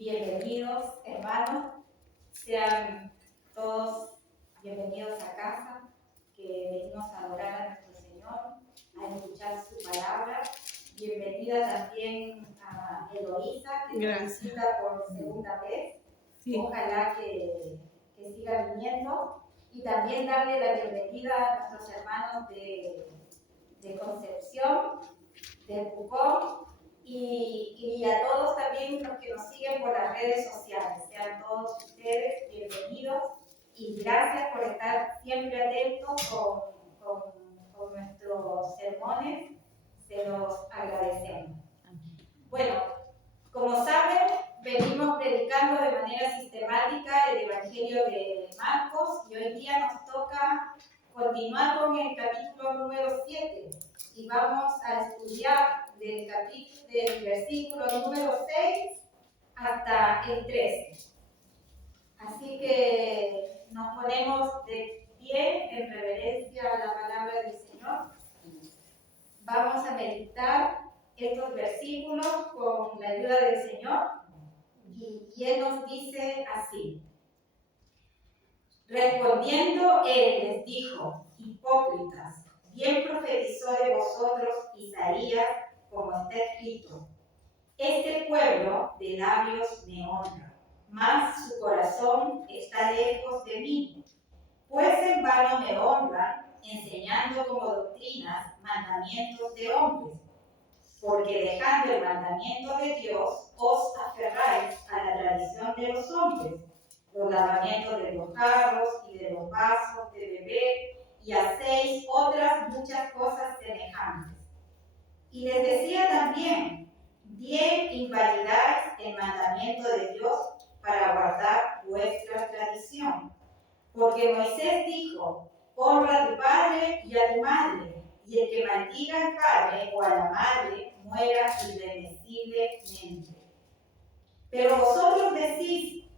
Bienvenidos, hermanos, sean todos bienvenidos a casa, que venimos a adorar a nuestro Señor, a escuchar su palabra. Bienvenida también a Eloísa, que nos visita por segunda vez. Sí. Ojalá que siga viniendo. Y también darle la bienvenida a nuestros hermanos de Concepción, de Pucón, y a todos también los que nos siguen por las redes sociales. Sean todos ustedes bienvenidos y gracias por estar siempre atentos con nuestros sermones. Se los agradecemos. Bueno, como saben, venimos predicando de manera sistemática el Evangelio de Marcos y hoy día nos toca continuar con el capítulo número 7 y vamos a estudiar del versículo número 6 hasta el 13. Así que nos ponemos de pie en reverencia a la palabra del Señor. Vamos a meditar estos versículos con la ayuda del Señor y Él nos dice así. Respondiendo Él les dijo: hipócritas, bien profetizó de vosotros Isaías, como está escrito: este pueblo de labios me honra, mas su corazón está lejos de mí. Pues en vano me honran, enseñando como doctrinas mandamientos de hombres. Porque dejando el mandamiento de Dios, os aferráis a la tradición de los hombres, los lavamientos de los jarros y de los vasos de beber, y hacéis otras muchas cosas semejantes. Y les decía también: bien invalidáis el mandamiento de Dios para guardar vuestra tradición. Porque Moisés dijo: honra a tu padre y a tu madre, y el que maldiga al padre o a la madre muera irremisiblemente. Pero vosotros decís: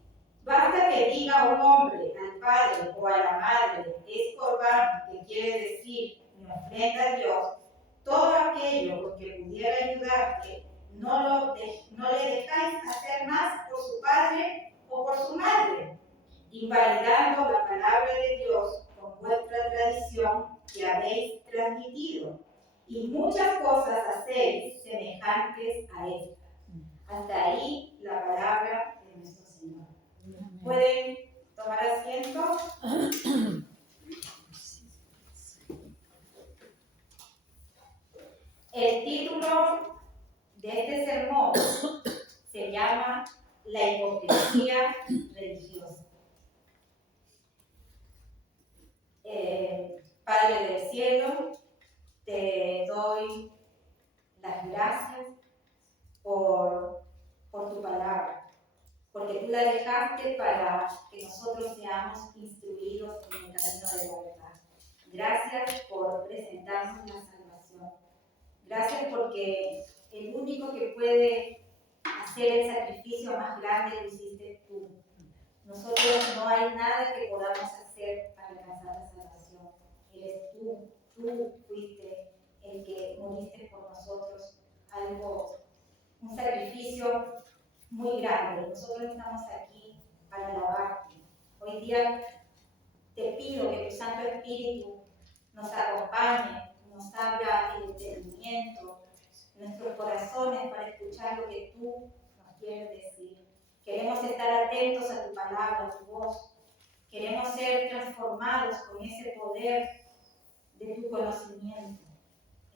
basta que diga un hombre al padre o a la madre, es corbán, que quiere decir mi ofrenda a Dios, todo aquello por que pudiera ayudarte, no le dejáis hacer más por su padre o por su madre, invalidando la palabra de Dios con vuestra tradición que habéis transmitido, y muchas cosas hacéis semejantes a esta. Hasta ahí la palabra de nuestro Señor. ¿Pueden tomar asiento? El título de este sermón se llama La hipocresía religiosa. Padre del cielo, te doy las gracias por tu palabra, porque tú la dejaste para que nosotros seamos instruidos en el camino de la verdad. Gracias por presentarnos la salvación. Gracias porque el único que puede hacer el sacrificio más grande lo hiciste tú. Nosotros no hay nada que podamos hacer para alcanzar la salvación. Eres tú fuiste el que moriste por nosotros, un sacrificio muy grande. Nosotros estamos aquí para alabarte. Hoy día te pido que tu Santo Espíritu nos acompañe, nos abra el entendimiento, nuestros corazones para escuchar lo que tú nos quieres decir. Queremos estar atentos a tu palabra, a tu voz. Queremos ser transformados con ese poder de tu conocimiento.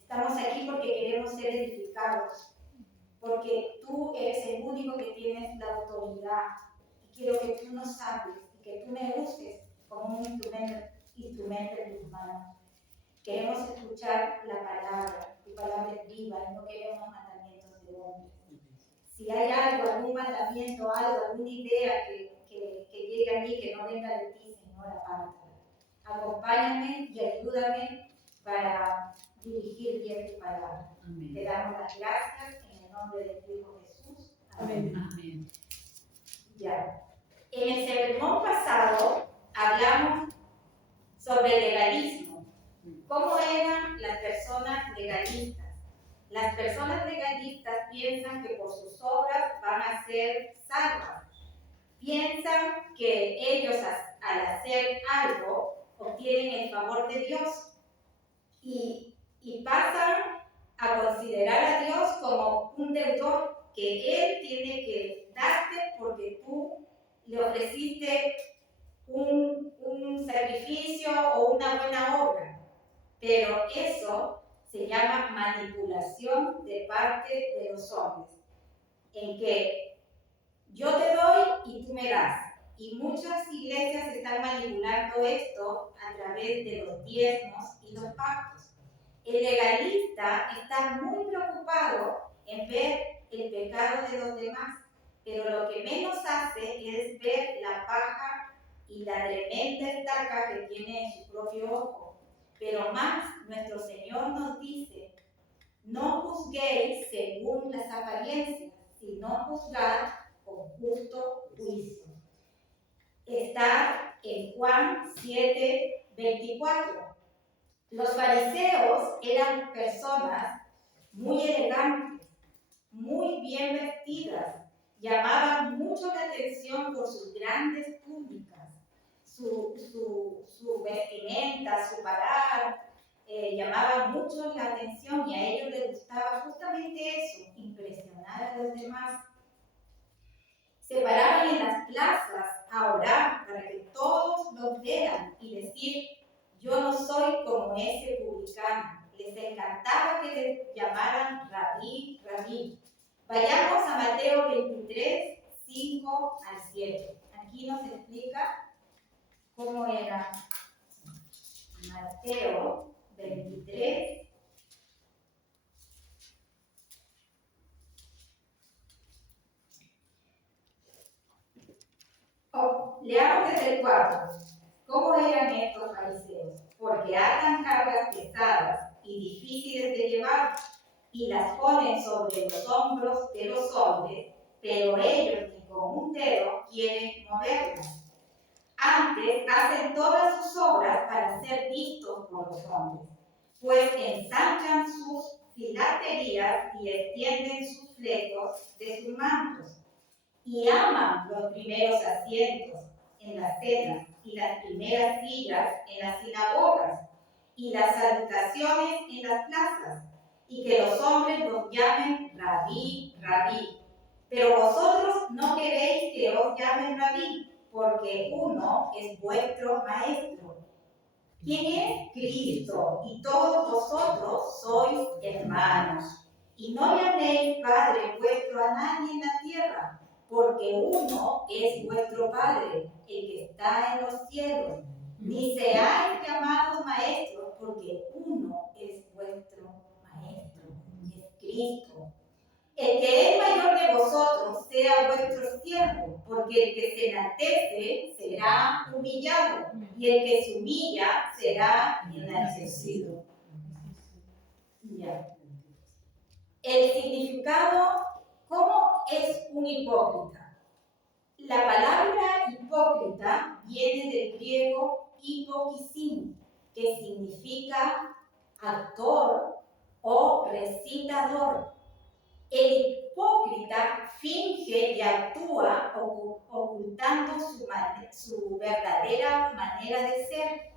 Estamos aquí porque queremos ser edificados, porque tú eres el único que tienes la autoridad. Y quiero que tú nos hables y que tú me uses como un instrumento en tus manos. Queremos escuchar la palabra. Tu palabra es viva y no queremos mandamientos de hombres. Si hay algo, algún mandamiento, alguna idea que llegue a mí que no venga de ti, Señor, apártala. Acompáñame y ayúdame para dirigir bien tu palabra. Amén. Te damos las gracias en el nombre de tu Hijo Jesús. Amén. Amén. Ya. En el sermón pasado hablamos sobre el legalismo. ¿Cómo eran las personas legalistas? Las personas legalistas piensan que por sus obras van a ser salvas. Piensan que ellos al hacer algo obtienen el favor de Dios y pasan a considerar a Dios como un deudor que Él tiene que darte porque tú le ofreciste un sacrificio o una buena obra. Pero eso se llama manipulación de parte de los hombres, en que yo te doy y tú me das. Y muchas iglesias están manipulando esto a través de los diezmos y los pactos. El legalista está muy preocupado en ver el pecado de los demás, pero lo que menos hace es ver la paja y la tremenda estaca que tiene en su propio ojo. Pero más, nuestro Señor nos dice, no juzguéis según las apariencias, sino juzgad con justo juicio. Está en Juan 7:24. Los fariseos eran personas muy elegantes, muy bien vestidas, llamaban mucho la atención por sus grandes túnicas, su vestimenta, su parar, llamaban mucho la atención y a ellos les gustaba justamente eso, impresionar a los demás. Se paraban en las plazas a orar para que todos los vean y decir, yo no soy como ese publicano. Les encantaba que les llamaran rabí, rabí. Vayamos a Mateo 23, 5 al 7. Aquí nos explica cómo era Mateo 23. Leamos desde el 4. ¿Cómo eran estos fariseos? Porque atan cargas pesadas y difíciles de llevar y las ponen sobre los hombros de los hombres, pero ellos ni con un dedo quieren moverlas. Antes hacen todas sus obras para ser vistos por los hombres, pues ensanchan sus filacterías y extienden sus flecos de sus mantos, y aman los primeros asientos en las cenas y las primeras sillas en las sinagogas y las salutaciones en las plazas, y que los hombres los llamen rabí, rabí. Pero vosotros no queréis que os llamen rabí, porque uno es vuestro maestro. ¿Quién es? Cristo, y todos vosotros sois hermanos. Y no llaméis Padre vuestro a nadie en la tierra, porque uno es vuestro Padre, el que está en los cielos. Ni seáis llamados maestros, porque uno es vuestro maestro, es Cristo. El que es mayor de vosotros sea vuestro siervo, porque el que se enaltece será humillado, y el que se humilla será enaltecido. Ya. El significado, ¿cómo es un hipócrita? La palabra hipócrita viene del griego hipokisin, que significa actor o recitador. El hipócrita finge y actúa ocultando su verdadera manera de ser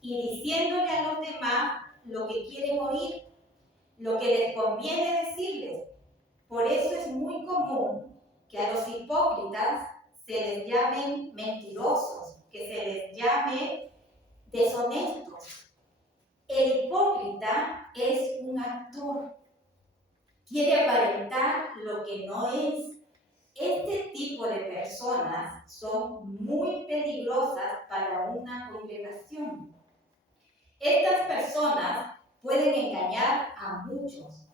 y diciéndole a los demás lo que quieren oír, lo que les conviene decirles. Por eso es muy común que a los hipócritas se les llamen mentirosos, que se les llame deshonestos. El hipócrita es un actor. Quiere aparentar lo que no es. Este tipo de personas son muy peligrosas para una congregación. Estas personas pueden engañar a muchos,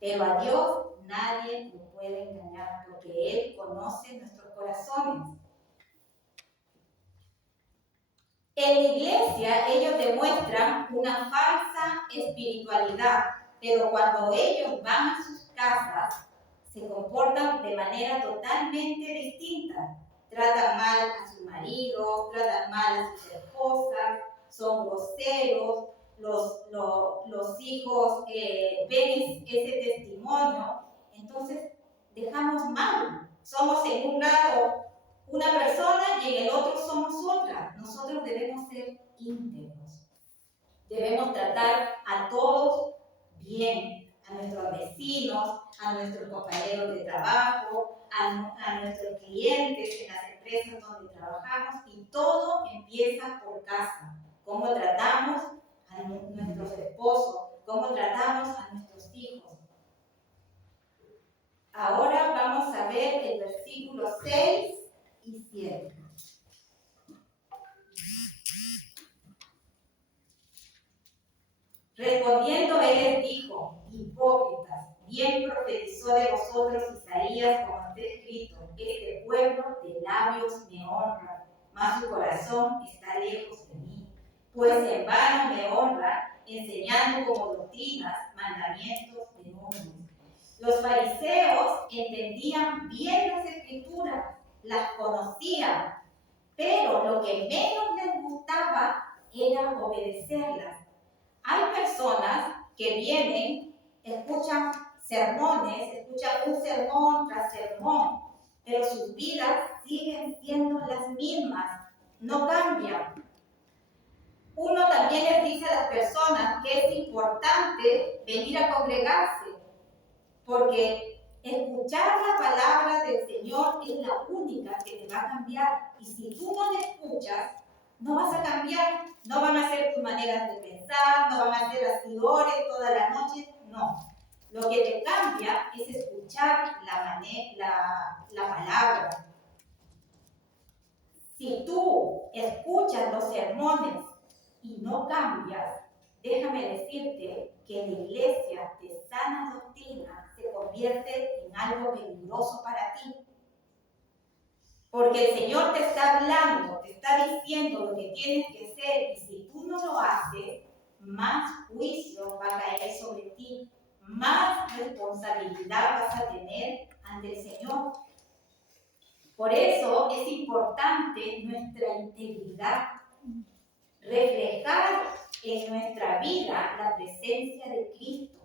pero a Dios nadie lo puede engañar porque Él conoce nuestros corazones. En la iglesia ellos demuestran una falsa espiritualidad, pero cuando ellos van a sus casas se comportan de manera totalmente distinta. Tratan mal a su marido, tratan mal a sus esposas, son groseros, los hijos ven ese testimonio, entonces dejamos mal. Somos en un lado una persona y en el otro somos otra. Nosotros debemos ser íntegros. Debemos tratar a todos bien, a nuestros vecinos, a nuestros compañeros de trabajo, a nuestros clientes en las empresas donde trabajamos, y todo empieza por casa. Cómo tratamos a nuestros esposos, cómo tratamos a nuestros hijos. Ahora vamos a ver el versículo 6 y 7. Respondiendo él les dijo: hipócritas, bien profetizó de vosotros Isaías, como está escrito: este pueblo de labios me honra, mas su corazón está lejos de mí. Pues en vano me honra, enseñando como doctrinas mandamientos de hombres. Los fariseos entendían bien las escrituras, las conocían, pero lo que menos les gustaba era obedecerlas. Hay personas que vienen, escuchan sermones, escuchan un sermón tras sermón, pero sus vidas siguen siendo las mismas, no cambian. Uno también les dice a las personas que es importante venir a congregarse, porque escuchar la palabra del Señor es la única que te va a cambiar. Y si tú no la escuchas, no vas a cambiar. No van a ser tus maneras de pensar, no van a ser así ores toda la noche. No. Lo que te cambia es escuchar la palabra. Si tú escuchas los sermones y no cambias, déjame decirte que la iglesia de sana doctrina se convierte en algo peligroso para ti. Porque el Señor te está hablando, te está diciendo lo que tienes que hacer, y si tú no lo haces, más juicio va a caer sobre ti, más responsabilidad vas a tener ante el Señor. Por eso es importante nuestra integridad, reflejar en nuestra vida la presencia de Cristo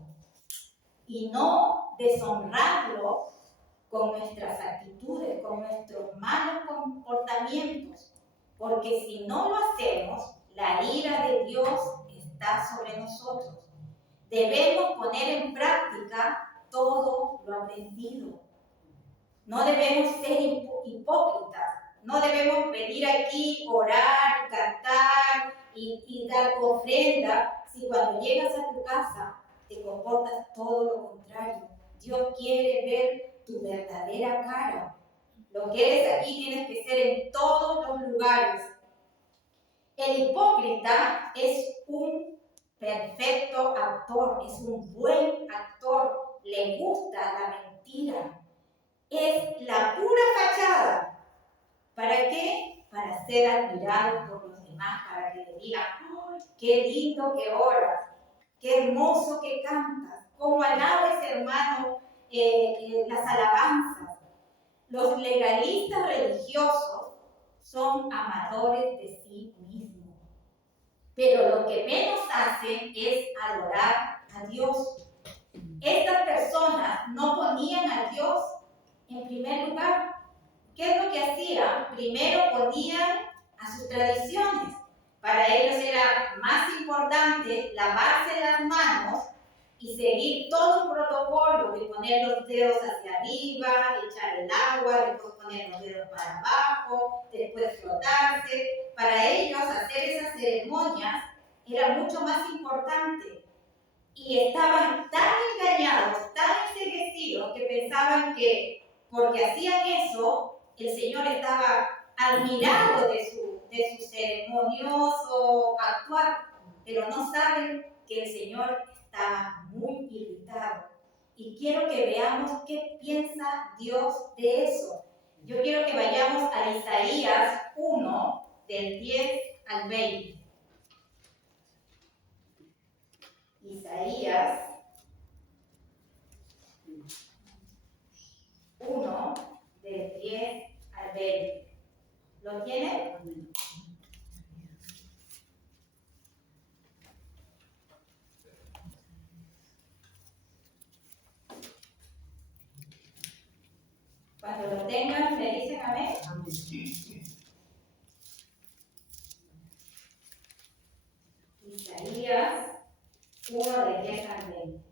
y no deshonrarlo con nuestras actitudes, con nuestros malos comportamientos, porque si no lo hacemos, la ira de Dios está sobre nosotros. Debemos poner en práctica todo lo aprendido. No debemos ser hipócritas, no debemos venir aquí, orar, cantar y dar ofrenda, si cuando llegas a tu casa te comportas todo lo contrario. Dios quiere ver tu verdadera cara. Lo que eres aquí tienes que ser en todos los lugares. El hipócrita es un perfecto actor, es un buen actor, le gusta la mentira. Es la pura fachada. ¿Para qué? Para ser admirado por los demás, para que le digan: ¡oh, qué lindo que oras! ¡Qué hermoso que cantas! ¡Cómo alabas, hermano, las alabanzas! Los legalistas religiosos son amadores de sí mismos, pero lo que menos hacen es adorar a Dios. Estas personas no ponían a Dios en primer lugar. ¿Qué es lo que hacían? Primero ponían a sus tradiciones. Para ellos era más importante lavarse las manos y seguir todo un protocolo de poner los dedos hacia arriba, echar el agua, después poner los dedos para abajo, después frotarse. Para ellos hacer esas ceremonias era mucho más importante. Y estaban tan engañados, tan enceguecidos, que pensaban que porque hacían eso, el Señor estaba admirado de su ceremonioso actuar, pero no saben que el Señor estaba muy irritado. Y quiero que veamos qué piensa Dios de eso. Yo quiero que vayamos a Isaías 1, del 10 al 20. Isaías 1, del 10 al 20. ¿Lo tienen? Cuando lo tengan, me dicen amén. Isaías 1 de 10 al 20.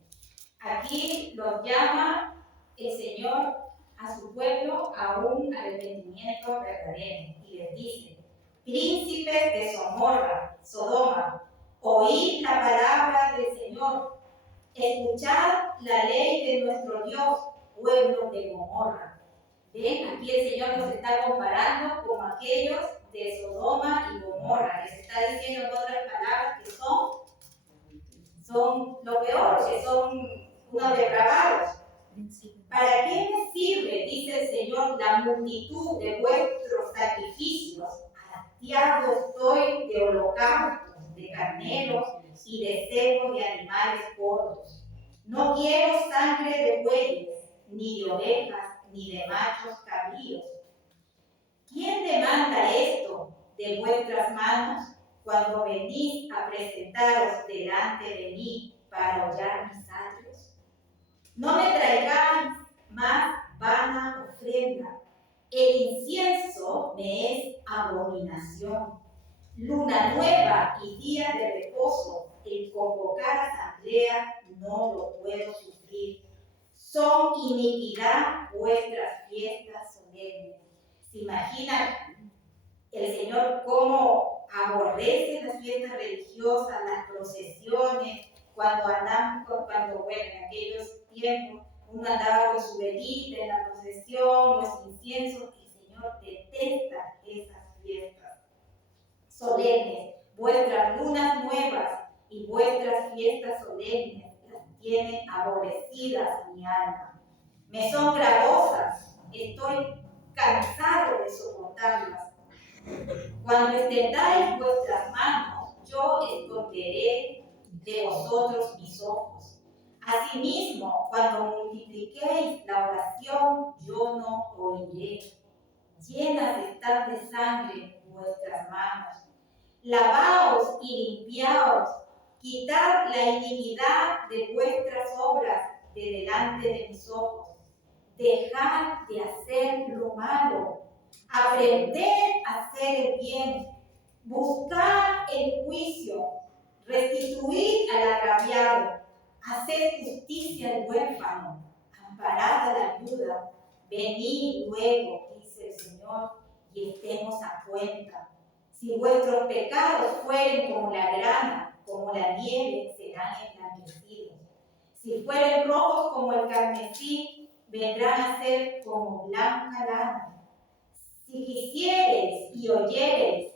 Aquí los llama el Señor a su pueblo a un arrepentimiento verdadero y les dice: príncipes de Sodoma, oíd la palabra del Señor, escuchad la ley de nuestro Dios, pueblo de Gomorra. ¿Ven? Aquí el Señor nos está comparando con aquellos de Sodoma y Gomorra. Les está diciendo en otras palabras que son lo peor, que son unos depravados. ¿Para qué me sirve, dice el Señor, la multitud de vuestros sacrificios? Hastiado estoy de holocaustos, de carneros y de cebos de animales gordos. No quiero sangre de bueyes, ni de ovejas, ni de machos cabríos. ¿Quién demanda esto de vuestras manos cuando venís a presentaros delante de mí para hollar mis atrios? No me traigáis más vana ofrenda. El incienso me es abominación. Luna nueva y día de reposo, el convocar asamblea no lo puedo sufrir. Son iniquidad vuestras fiestas solemnes. ¿Se imaginan el Señor cómo aborrece las fiestas religiosas, las procesiones, cuando en aquellos tiempos uno andaba con su velita en la procesión, los inciensos? El Señor detesta esas fiestas solemnes. Vuestras lunas nuevas y vuestras fiestas solemnes las tiene aborrecidas mi alma. Me son gravosas, estoy cansado de soportarlas. Cuando extendáis vuestras manos, yo esconderé de vosotros mis ojos. Asimismo, cuando multipliquéis la oración, yo no oiré. Llenas están de sangre vuestras manos. Lavaos y limpiaos, quitad la iniquidad de vuestras obras de delante de mis ojos. Dejad de hacer lo malo, aprended a hacer el bien, buscad el juicio, restituid al agraviado, haced justicia al huérfano, amparad a la viuda. Venid luego, dice el Señor, y estemos a cuenta. Si vuestros pecados fueren como la grana, como la nieve, serán emblanquecidos. Si fueren rojos como el carmesí, vendrán a ser como blanca lana. Si quisiereis y oyereis,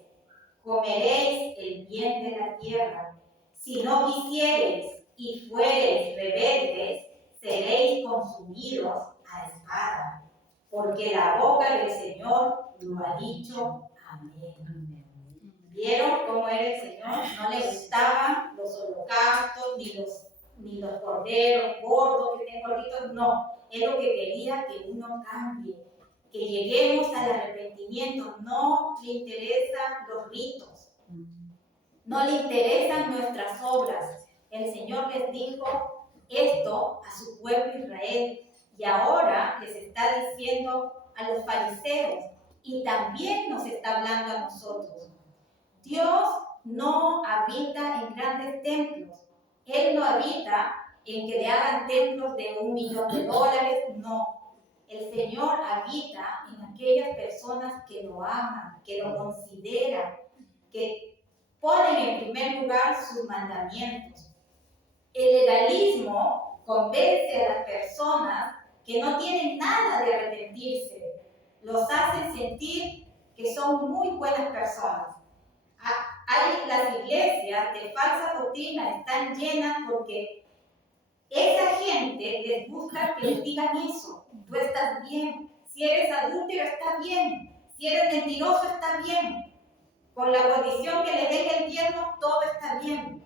comeréis el bien de la tierra. Si no quisiereis y fuereis rebeldes, seréis consumidos a espada. Porque la boca del Señor lo ha dicho. Amén. ¿Vieron cómo era el Señor? No le gustaban los holocaustos, ni los corderos gordos, que estén gorditos, no. Es lo que quería que uno cambie, que lleguemos al arrepentimiento. No le interesan los ritos, no le interesan nuestras obras. El Señor les dijo esto a su pueblo Israel, y ahora les está diciendo a los fariseos, y también nos está hablando a nosotros. Dios no habita en grandes templos. Él no habita en que le hagan templos de $1.000.000, no. El Señor habita en aquellas personas que lo aman, que lo consideran, que ponen en primer lugar sus mandamientos. El legalismo convence a las personas que no tienen nada de arrepentirse. Los hace sentir que son muy buenas personas. Las iglesias de falsa doctrina están llenas porque esa gente les gusta que les digan eso. Tú estás bien. Si eres adúltero, está bien. Si eres mentiroso, está bien. Con la condición que le den el diezmo, todo está bien.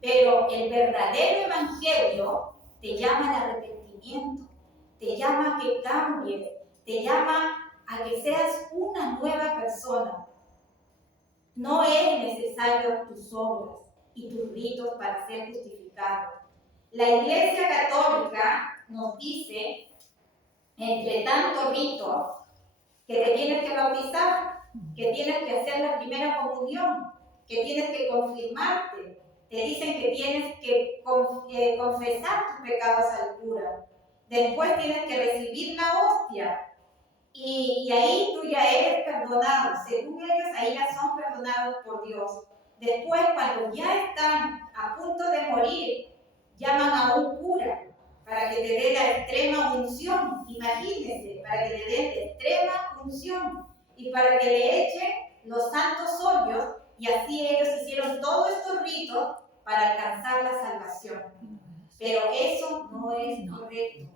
Pero el verdadero evangelio te llama al arrepentimiento, te llama a que cambies, te llama a que seas una nueva persona. No es necesario tus obras y tus ritos para ser justificado. La Iglesia Católica nos dice entre tanto rito, que te tienes que bautizar, que tienes que hacer la primera comunión, que tienes que confirmarte. Te dicen que tienes que confesar tus pecados al cura. Después tienes que recibir la hostia. Y ahí tú ya eres perdonado. Según ellos, ahí ya son perdonados por Dios. Después, cuando ya están a punto de morir, llaman a un cura para que te dé la extrema unción. Imagínense, para que le den la extrema unción y para que le echen los santos óleos, y así ellos hicieron todos estos ritos para alcanzar la salvación. Pero eso no es correcto.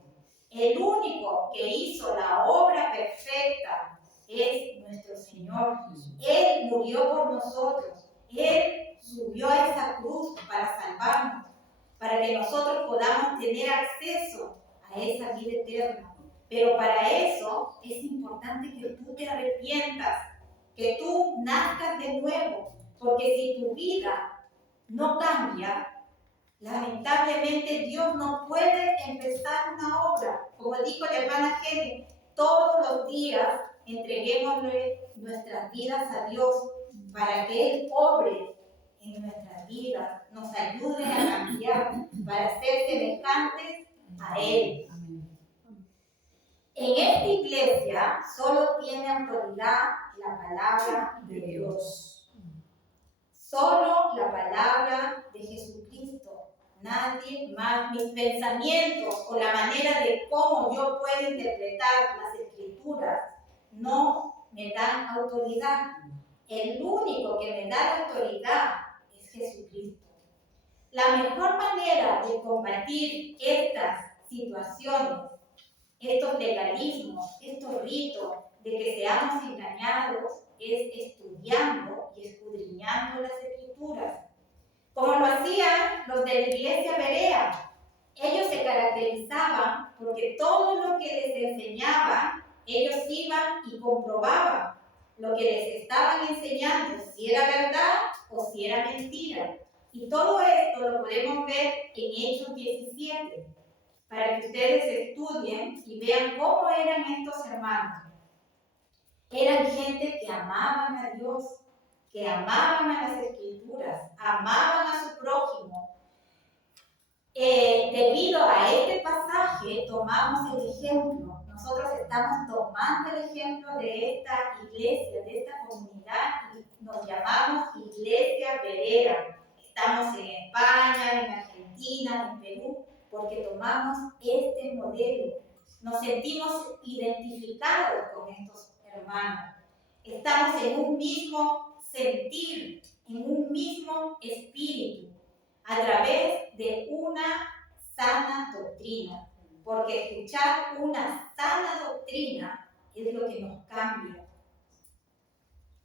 El único que hizo la obra perfecta es nuestro Señor. Él murió por nosotros. Él subió a esa cruz para salvarnos, para que nosotros podamos tener acceso a esa vida eterna. Pero para eso es importante que tú te arrepientas, que tú nazcas de nuevo, porque si tu vida no cambia, lamentablemente Dios no puede empezar una obra. Como dijo la hermana Jenny, todos los días entreguémosle nuestras vidas a Dios para que Él obre en nuestras vidas, nos ayude a cambiar para ser semejantes a Él. En esta iglesia solo tiene autoridad la palabra de Dios. Solo la palabra de Jesucristo. Nadie más. Mis pensamientos o la manera de cómo yo puedo interpretar las escrituras no me dan autoridad. El único que me da la autoridad es Jesucristo. La mejor manera de combatir estas situaciones, estos legalismos, estos ritos de que seamos engañados, es estudiando y escudriñando las escrituras. Como lo hacían los de la iglesia Berea. Ellos se caracterizaban porque todo lo que les enseñaban, ellos iban y comprobaban lo que les estaban enseñando, si era verdad o si era mentira. Y todo esto lo podemos ver en Hechos 17, para que ustedes estudien y vean cómo eran estos hermanos. Eran gente que amaban a Dios, que amaban a las escrituras, amaban a su prójimo. Debido a este pasaje tomamos el ejemplo. Nosotros estamos tomando el ejemplo de esta iglesia, de esta comunidad, y nos llamamos Iglesia Berea. Estamos en España, en Argentina, en Perú, porque tomamos este modelo. Nos sentimos identificados con estos hermanos. Estamos en un mismo sentir, en un mismo espíritu, a través de una sana doctrina. Porque escuchar una sana doctrina es lo que nos cambia.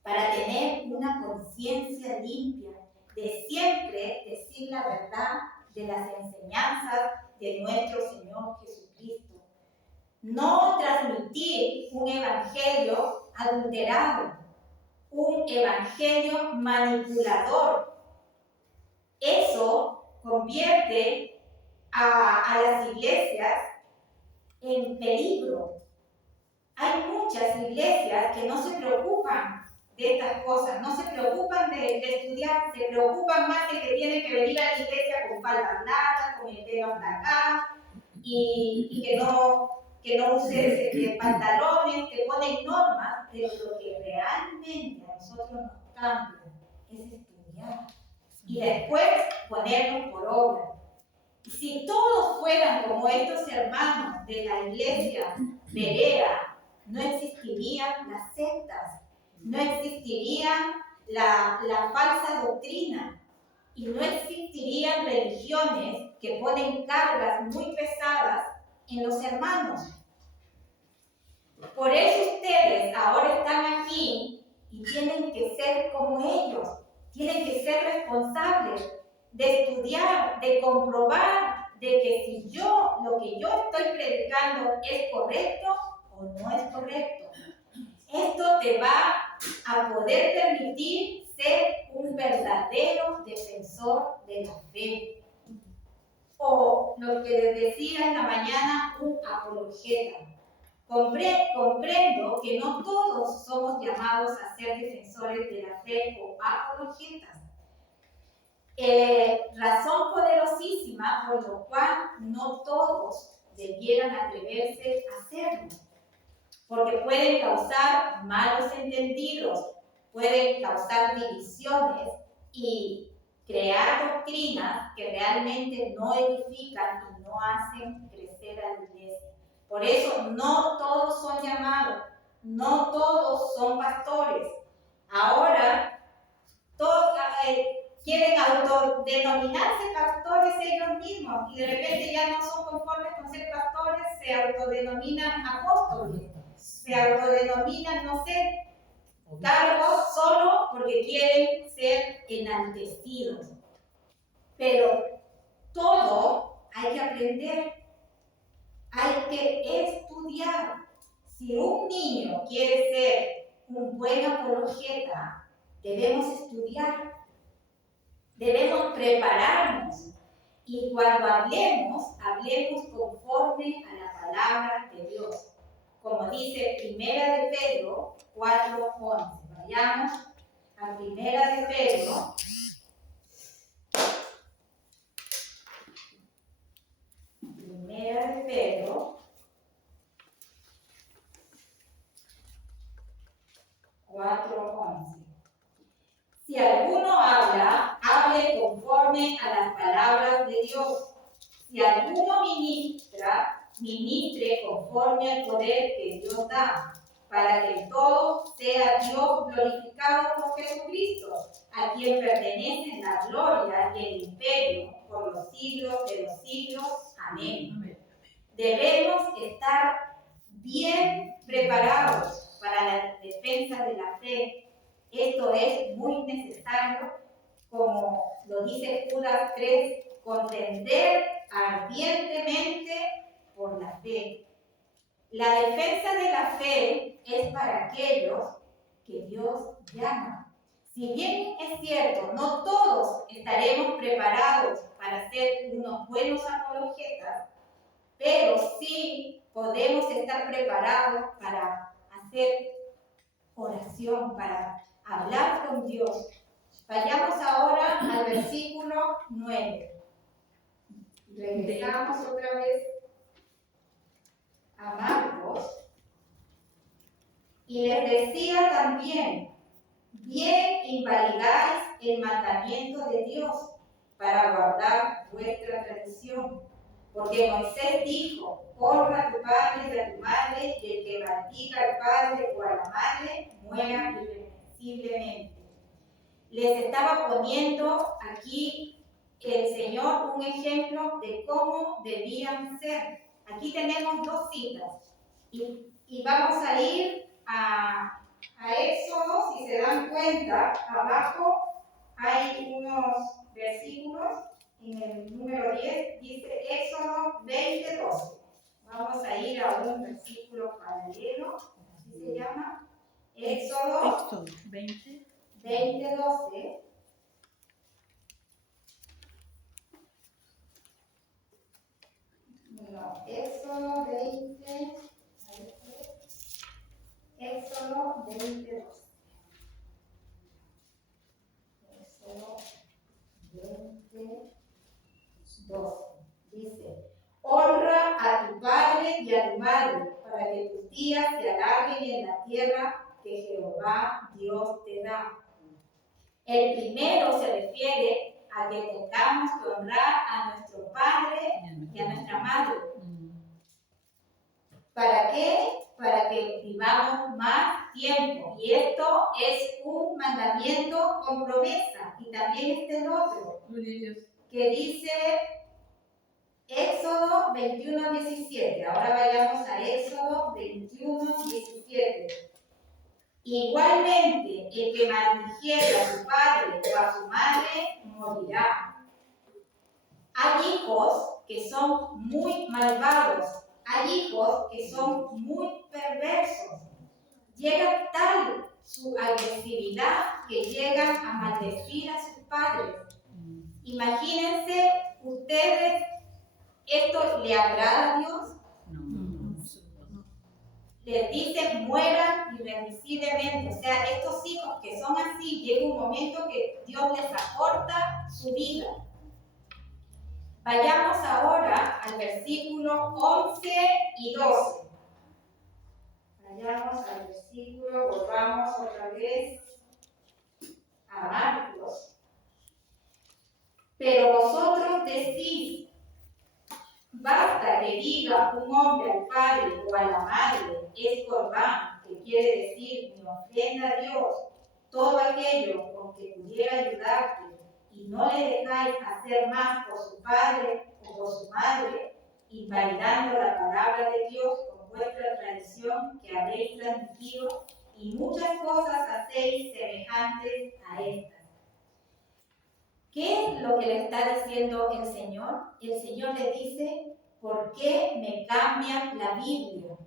Para tener una conciencia limpia, de siempre decir la verdad de las enseñanzas de nuestro Señor Jesucristo. No transmitir un evangelio adulterado, un evangelio manipulador. Eso convierte a las iglesias en peligro. Hay muchas iglesias que no se preocupan de estas cosas, no se preocupan de estudiar, se preocupan más de que tienen que venir a la iglesia con faldas largas, con el pelo hasta acá, y que no use pantalones, que ponen normas, pero lo que realmente a nosotros nos cambia es estudiar y después ponernos por obra. Y si todos fueran como estos hermanos de la iglesia Berea, no existirían las sectas, no existiría la falsa doctrina y no existirían religiones que ponen cargas muy pesadas en los hermanos. Por eso ustedes ahora están aquí y tienen que ser como ellos, tienen que ser responsables de estudiar, de comprobar de que si lo que yo estoy predicando es correcto o no es correcto. Esto te va a poder permitir ser un verdadero defensor de la fe. O lo que les decía en la mañana, un apologeta. Comprendo que no todos somos llamados a ser defensores de la fe o apologetas. Razón poderosísima por lo cual no todos debieran atreverse a hacerlo, porque pueden causar malos entendidos, pueden causar divisiones y crear doctrinas que realmente no edifican y no hacen crecer a la iglesia. Por eso no todos son llamados, no todos son pastores. Ahora quieren autodenominarse pastores ellos mismos y de repente ya no son conformes con ser pastores, se autodenominan apóstoles, se autodenominan, no sé, cargos solo porque quieren ser enaltecidos. Pero todo hay que aprender, hay que estudiar. Si un niño quiere ser un buen apologeta, debemos estudiar, debemos prepararnos. Y cuando hablemos conforme a la palabra de Dios. Como dice Primera de Pedro 4:11. Vayamos a Primera de Pedro. Primera de Pedro 4:11. Si alguno habla, hable conforme a las palabras de Dios. Si alguno ministra, ministre conforme al poder que Dios da, para que en todo sea Dios glorificado por Jesucristo, a quien pertenecen la gloria y el imperio por los siglos de los siglos. Amén. Debemos estar bien preparados para la defensa de la fe. Esto es muy necesario, como lo dice Judas 3, contender ardientemente por la fe. La defensa de la fe es para aquellos que Dios llama. Si bien es cierto, no todos estaremos preparados para ser unos buenos apologetas, pero sí podemos estar preparados para hacer oración, para hablar con Dios. Vayamos ahora al versículo 9. Regresamos otra vez a Marcos. Y les decía también, bien invalidáis el mandamiento de Dios para guardar vuestra tradición. Porque Moisés dijo, honra a tu padre y a tu madre, y el que maldiga al padre o a la madre muera irremisiblemente. Les estaba poniendo aquí el Señor un ejemplo de cómo debían ser. Aquí tenemos dos citas y vamos a ir a Éxodo. Si se dan cuenta, abajo hay unos versículos. En el número 10 dice Éxodo 20:12. Vamos a ir a un versículo paralelo, así se llama. Éxodo 20:12. No, Éxodo 20. Éxodo 20:12. Éxodo 20:12. Dice, honra a tu padre y a tu madre, para que tus días se alarguen en la tierra que Jehová Dios te da. El primero se refiere a que tengamos que honrar a nuestro padre y a nuestra madre. ¿Para qué? Para que vivamos más tiempo. Y esto es un mandamiento con promesa. Y también este es otro, que dice Éxodo 21:17. Ahora vayamos a Éxodo 21:17. Igualmente, el que maldijere a su padre o a su madre morirá. Hay hijos que son muy malvados. Hay hijos que son muy perversos. Llega tal su agresividad que llegan a maldecir a sus padres. Imagínense ustedes, ¿esto le agrada a Dios? No. les dice mueran irremisiblemente. O sea, estos hijos que son así, llega un momento que Dios les acorta su vida. Vayamos ahora al versículo 11 y 12. Vayamos al versículo, volvamos otra vez a Marcos. Pero vosotros decís, basta que diga un hombre al padre o a la madre, es corbán, que quiere decir mi ofrenda a Dios, todo aquello con que pudiera ayudarte, y no le dejáis hacer más por su padre o por su madre, invalidando la palabra de Dios con vuestra tradición que habéis transmitido, y muchas cosas hacéis semejantes a estas. ¿Qué es lo que le está diciendo el Señor? El Señor le dice, ¿por qué me cambian la Biblia?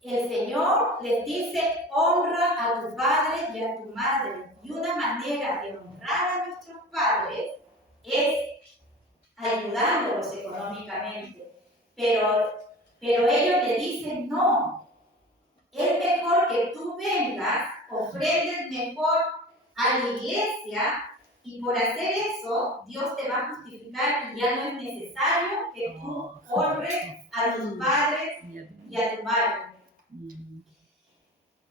El Señor les dice, honra a tu padre y a tu madre. Y una manera de honrar a nuestros padres es ayudándolos económicamente. Pero ellos le dicen, no, es mejor que tú vengas, ofrendes mejor a la iglesia, y por hacer eso, Dios te va a justificar y ya no es necesario que tú honres a tus padres y a tu madre.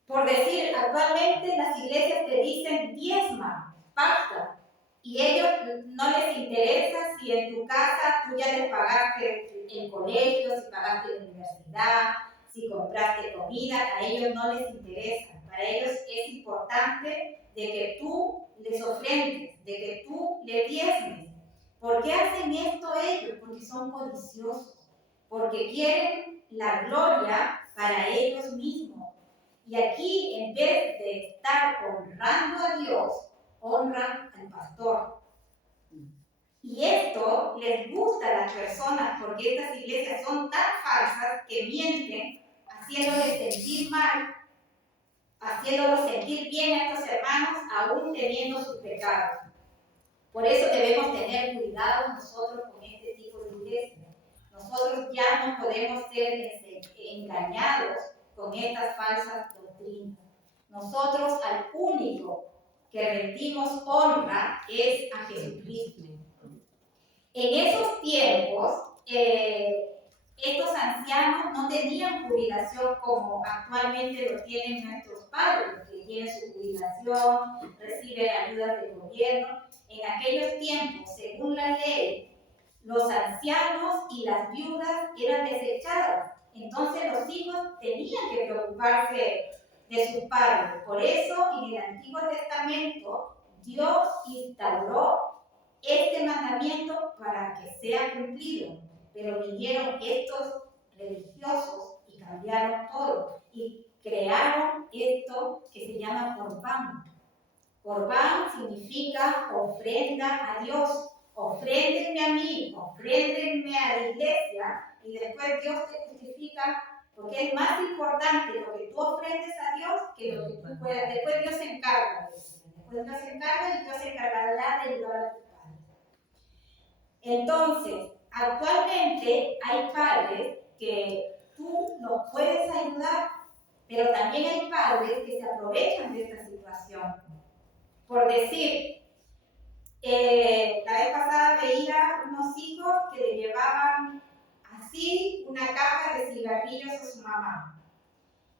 Por decir, actualmente las iglesias te dicen diezma, pacta, y ellos no les interesa si en tu casa tú ya les pagaste el colegio, si pagaste la universidad, si compraste comida, a ellos no les interesa. Para ellos es importante de que tú les ofrendes, de que tú les diezmes. ¿Por qué hacen esto ellos? Porque son codiciosos, porque quieren la gloria para ellos mismos. Y aquí, en vez de estar honrando a Dios, honran al pastor. Y esto les gusta a las personas porque estas iglesias son tan falsas que mienten, haciéndoles sentir mal, haciéndolos sentir bien a estos hermanos, aún teniendo sus pecados. Por eso debemos tener cuidado nosotros con este tipo de iglesias. Nosotros ya no podemos ser engañados con estas falsas doctrinas. Nosotros al único que rendimos honra es a Jesucristo. En esos tiempos, estos ancianos no tenían jubilación como actualmente lo tienen nuestros padres, que tienen su jubilación, reciben ayudas del gobierno. En aquellos tiempos, según la ley, los ancianos y las viudas eran desechadas. Entonces los hijos tenían que preocuparse de sus padres. Por eso, en el Antiguo Testamento, Dios instauró este mandamiento para que sea cumplido. Pero vinieron estos religiosos y cambiaron todo. Y crearon esto que se llama Corbán. Corbán significa ofrenda a Dios. Ofréndenme a mí, ofréndenme a la iglesia, y después Dios te justifica, porque es más importante lo que tú ofrendes a Dios que lo que tú puedas. Después Dios se encarga de eso. Después Dios se encarga y Dios se encargará de ayudar a tu padre. Entonces, actualmente hay padres que tú los puedes ayudar, pero también hay padres que se aprovechan de esta situación. Por decir, la vez pasada veía unos hijos que le llevaban así una caja de cigarrillos a su mamá.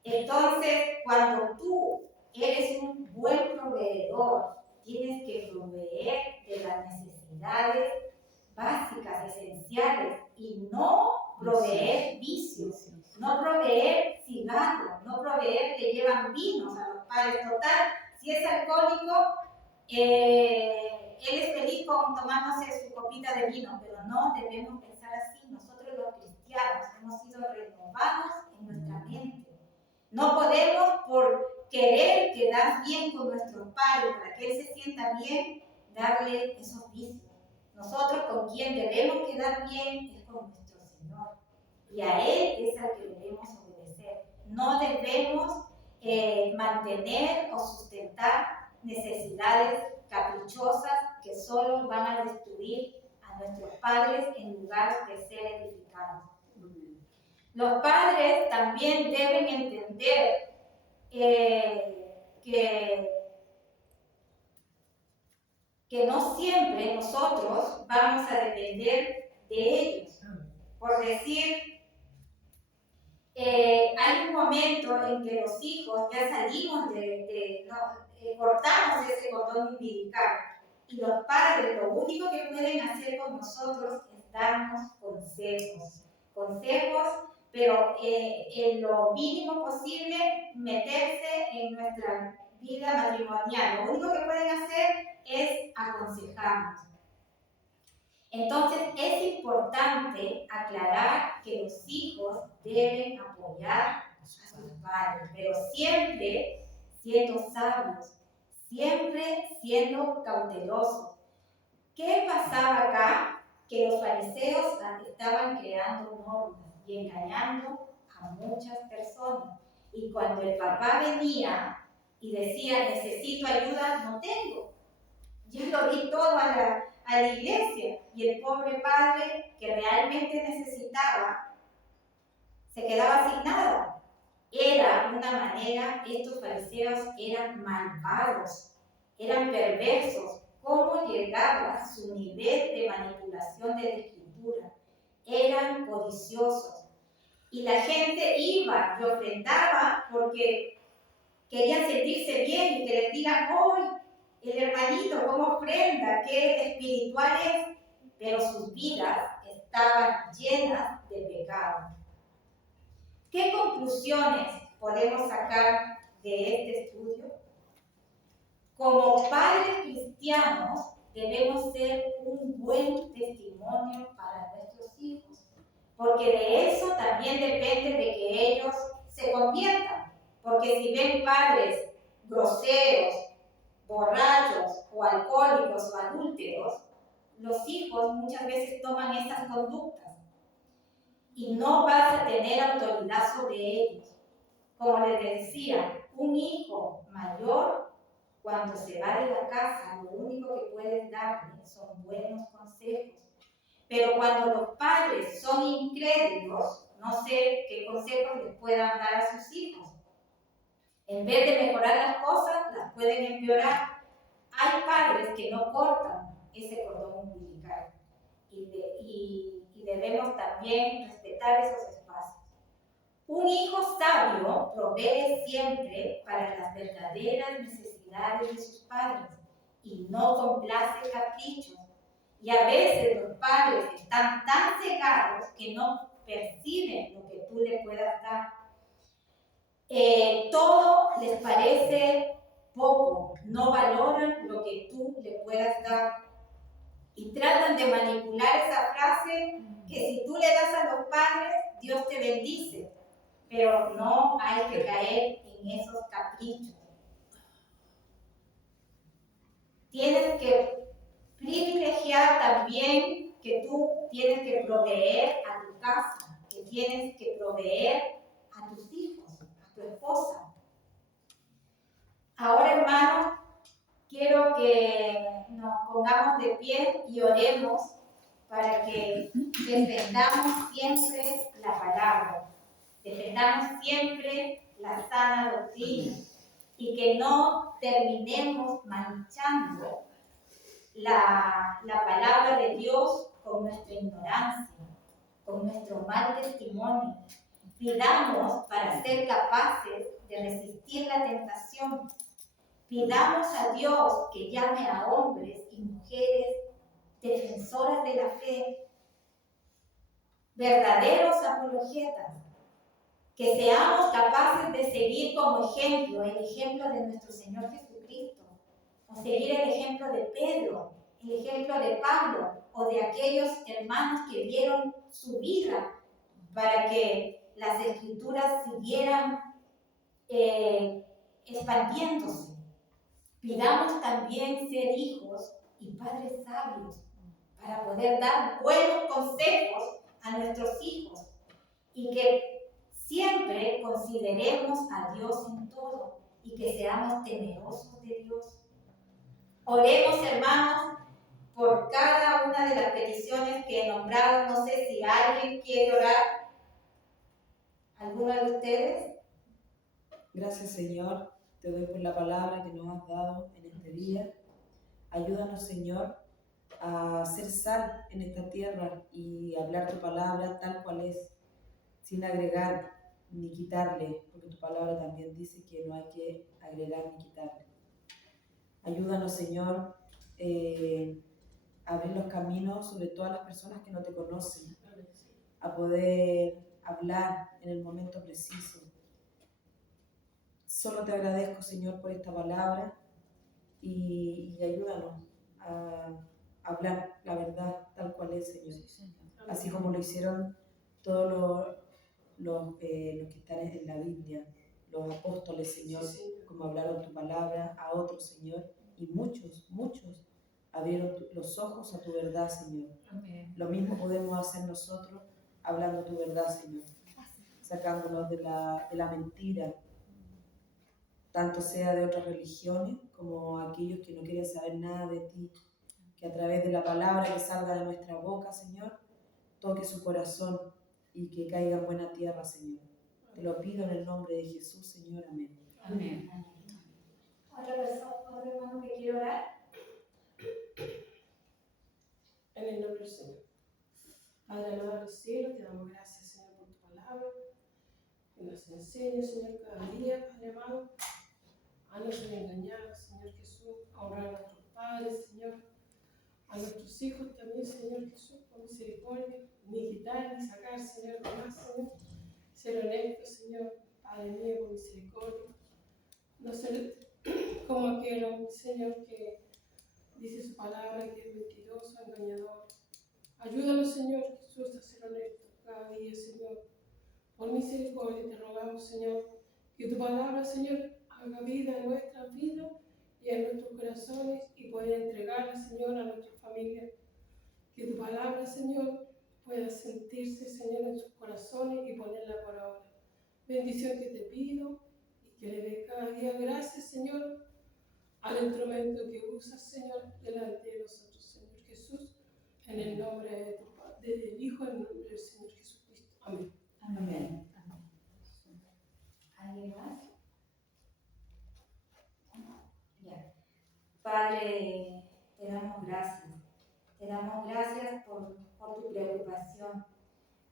Entonces, cuando tú eres un buen proveedor, tienes que proveer de las necesidades básicas, esenciales, y no proveer vicios, no proveer cigarros, no proveer que llevan vinos a los padres. Total, si es alcohólico, él es feliz tomándose su copita de vino, pero no debemos pensar así. Nosotros los cristianos hemos sido renovados en nuestra mente. No podemos, por querer quedar bien con nuestro padre, para que él se sienta bien, darle esos vicios. Nosotros con quien debemos quedar bien es con nuestro Señor. Y a Él es al que debemos obedecer. No debemos mantener o sustentar necesidades caprichosas que solo van a destruir a nuestros padres en lugar de ser edificados. Los padres también deben entender que no siempre nosotros vamos a depender de ellos. Por decir, hay un momento en que los hijos ya salimos cortamos ese cordón umbilical y los padres lo único que pueden hacer con nosotros es darnos consejos, pero en lo mínimo posible meterse en nuestra vida matrimonial. Lo único que pueden hacer es aconsejarnos. Entonces es importante aclarar que los hijos deben apoyar a sus padres, pero siempre siendo sabios, siempre siendo cautelosos. ¿Qué pasaba acá? Que los fariseos estaban creando normas y engañando a muchas personas. Y cuando el papá venía y decía, necesito ayuda, no tengo. Yo lo di todo a la iglesia, y el pobre padre que realmente necesitaba se quedaba sin nada. Era una manera, estos fariseos eran malvados, eran perversos. ¿Cómo llegaba su nivel de manipulación de la escritura? Eran codiciosos. Y la gente iba y ofrendaba porque querían sentirse bien y que les digan, hoy el hermanito cómo ofrenda, qué espiritual es, pero sus vidas estaban llenas de pecado. ¿Qué conclusiones podemos sacar de este estudio? Como padres cristianos debemos ser un buen testimonio para nuestros hijos, porque de eso también depende de que ellos se conviertan, porque si ven padres groseros, borrachos o alcohólicos o adúlteros, los hijos muchas veces toman esas conductas y no vas a tener autoridad sobre ellos. Como les decía, un hijo mayor, cuando se va de la casa, lo único que puedes darle son buenos consejos. Pero cuando los padres son incrédulos, no sé qué consejos les puedan dar a sus hijos. En vez de mejorar las cosas, las pueden empeorar. Hay padres que no cortan ese cordón umbilical y debemos también respetar esos espacios. Un hijo sabio provee siempre para las verdaderas necesidades de sus padres y no complace caprichos. Y a veces los padres están tan cegados que no perciben lo que tú le puedas dar. Todo les parece poco, no valoran lo que tú le puedas dar. Y tratan de manipular esa frase que si tú le das a los padres, Dios te bendice. Pero no hay que caer en esos caprichos. Tienes que privilegiar también que tú tienes que proveer a tu casa, que tienes que proveer a tus hijos, a tu esposa. Ahora, hermanos, quiero que nos pongamos de pie y oremos para que defendamos siempre la palabra, defendamos siempre la sana doctrina y que no terminemos manchando la palabra de Dios con nuestra ignorancia, con nuestro mal testimonio. Pidamos para ser capaces de resistir la tentación. Pidamos a Dios que llame a hombres y mujeres defensoras de la fe, verdaderos apologetas, que seamos capaces de seguir como ejemplo el ejemplo de nuestro Señor Jesucristo, o seguir el ejemplo de Pedro, el ejemplo de Pablo, o de aquellos hermanos que dieron su vida para que las Escrituras siguieran expandiéndose. Pidamos también ser hijos y padres sabios para poder dar buenos consejos a nuestros hijos y que siempre consideremos a Dios en todo y que seamos temerosos de Dios. Oremos, hermanos, por cada una de las peticiones que he nombrado. No sé si alguien quiere orar. ¿Alguno de ustedes? Gracias, Señor, te doy por la palabra que nos has dado en este día. Ayúdanos, Señor, a ser sal en esta tierra y hablar tu palabra tal cual es, sin agregar ni quitarle, porque tu palabra también dice que no hay que agregar ni quitarle. Ayúdanos, Señor, a abrir los caminos sobre todas las personas que no te conocen, a poder hablar en el momento preciso. Solo te agradezco, Señor, por esta palabra y ayúdanos a hablar la verdad tal cual es, Señor. Así como lo hicieron todos los que están en la Biblia, los apóstoles, Señor, como hablaron tu palabra a otros, Señor, y muchos abrieron los ojos a tu verdad, Señor. Amén. Lo mismo podemos hacer nosotros hablando tu verdad, Señor, sacándonos de la mentira, tanto sea de otras religiones como aquellos que no quieren saber nada de ti, que a través de la palabra que salga de nuestra boca, Señor, toque su corazón y que caiga en buena tierra, Señor. Te lo pido en el nombre de Jesús, Señor. Amén. Amén. ¿Otra persona, otro hermano que quiere orar? En el nombre del Señor. Padre, alabado en los cielos, te damos gracias, Señor, por tu palabra, que nos enseña, Señor, cada día, Padre amado, a no ser engañados, Señor Jesús, a honrar a nuestros padres, Señor, a nuestros hijos también, Señor Jesús, con misericordia, ni quitar ni sacar, Señor, jamás, Señor, ser honesto, Señor, Padre mío, con misericordia, no ser como aquel hombre, Señor, que dice su palabra que es mentiroso, engañador. Ayúdanos, Señor Jesús, a ser honestos cada día, Señor. Por misericordia te rogamos, Señor, que tu palabra, Señor, haga vida en nuestras vidas y en nuestros corazones y pueda entregarla, Señor, a nuestra familia. Que tu palabra, Señor, pueda sentirse, Señor, en sus corazones y ponerla por obra. Bendición que te pido y que le dé cada día gracias, Señor, al instrumento que usas, Señor, delante de nosotros, Señor Jesús, en el nombre de tu Padre, del Hijo, en el nombre del Señor Jesucristo. Amén. Amén. ¿Alguien más? Ya. Padre, te damos gracias. Te damos gracias por tu preocupación,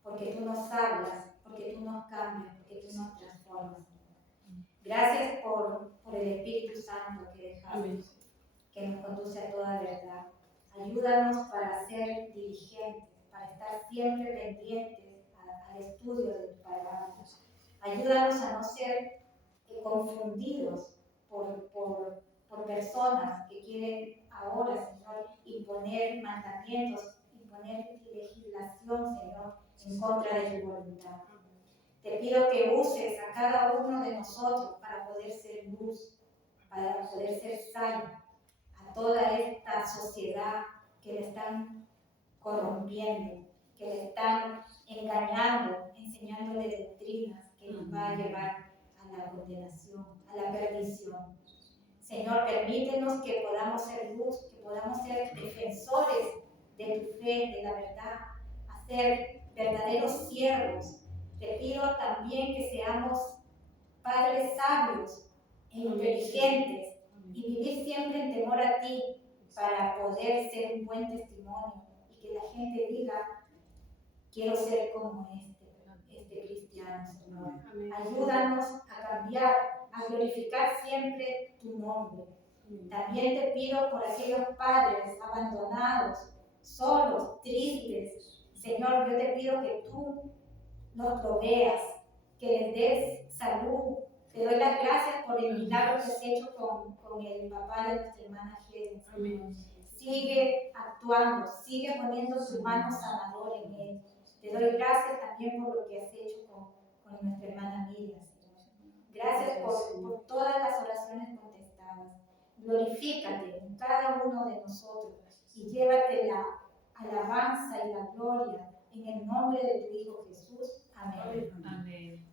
porque tú nos hablas, porque tú nos cambias, porque tú nos transformas. Gracias por el Espíritu Santo que dejaste, que nos conduce a toda verdad. Ayúdanos para ser diligentes, para estar siempre pendientes al estudio de tu palabra. Ayúdanos a no ser confundidos por personas que quieren ahora, Señor, imponer mandamientos, imponer legislación, Señor, en contra de tu voluntad. Te pido que uses a cada uno de nosotros para poder ser luz, para poder ser sal a toda esta sociedad que le están corrompiendo, que le están engañando, enseñándole doctrinas que nos va a llevar a la condenación, a la perdición. Señor, permítenos que podamos ser luz, que podamos ser defensores de tu fe, de la verdad, a ser verdaderos siervos. Te pido también que seamos padres sabios e inteligentes y vivir siempre en temor a ti para poder ser un buen testimonio y que la gente diga, quiero ser como este cristiano, Señor. Ayúdanos a cambiar, a glorificar siempre tu nombre. También te pido por aquellos padres abandonados, solos, tristes. Señor, yo te pido que tú los proveas, que les des salud. Te doy las gracias por el milagro que has hecho con el papá de nuestra hermana Helen. Sigue actuando, sigue poniendo tu mano sanadora en él. Te doy gracias también por lo que has hecho con nuestra hermana Miriam, Señor. Gracias por todas las oraciones contestadas. Glorifícate en cada uno de nosotros y llévate la alabanza y la gloria en el nombre de tu Hijo Jesús. Amén. Amén.